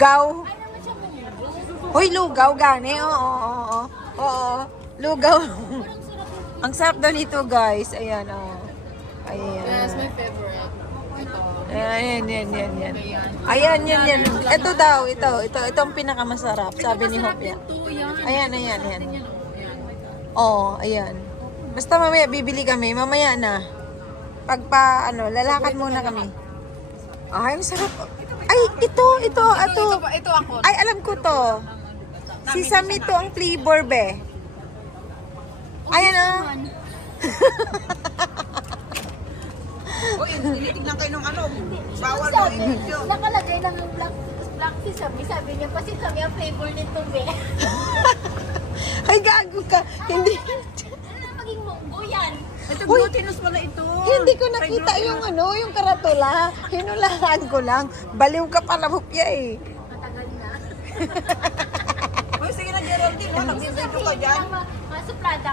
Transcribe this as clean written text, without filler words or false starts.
lugaw. Ay naman siya munggo. Hoy, lugaw gani. Oo. Lugaw. Ang sarap daw nito, guys. Ayan, oh. Ayan. Yes, my favorite. Ito. Ayan. Ayan, yan. Ito daw, ito ang pinakamasarap, sabi ni Hopia. Ito, yan. Ayan. Yan. Oo, ayan. Basta mamaya bibili kami, mamaya na. Lalakad muna kami. Ay, ang sarap. Ay, ito. Ito ako. Ay, alam ko to. Sesame to ang flavor, be. Ayan, ah. Uy, tinitignan kayo ng ano. Bawal mo Sabi, i-video. nakalagay ng black sesame. Sabi niya, kasi kami ang flavor nito, be. Ay, gago ka. Hindi. Ano na maging munggo yan? Ito, Uy, glutinous pala ito. Hindi ko nakita yung karatula. Hinulaan ko lang. Baliw ka pala, Hopia, eh. Matagal na. Uy, sige na, Geraldine. Nag-video ka dyan. Masuplada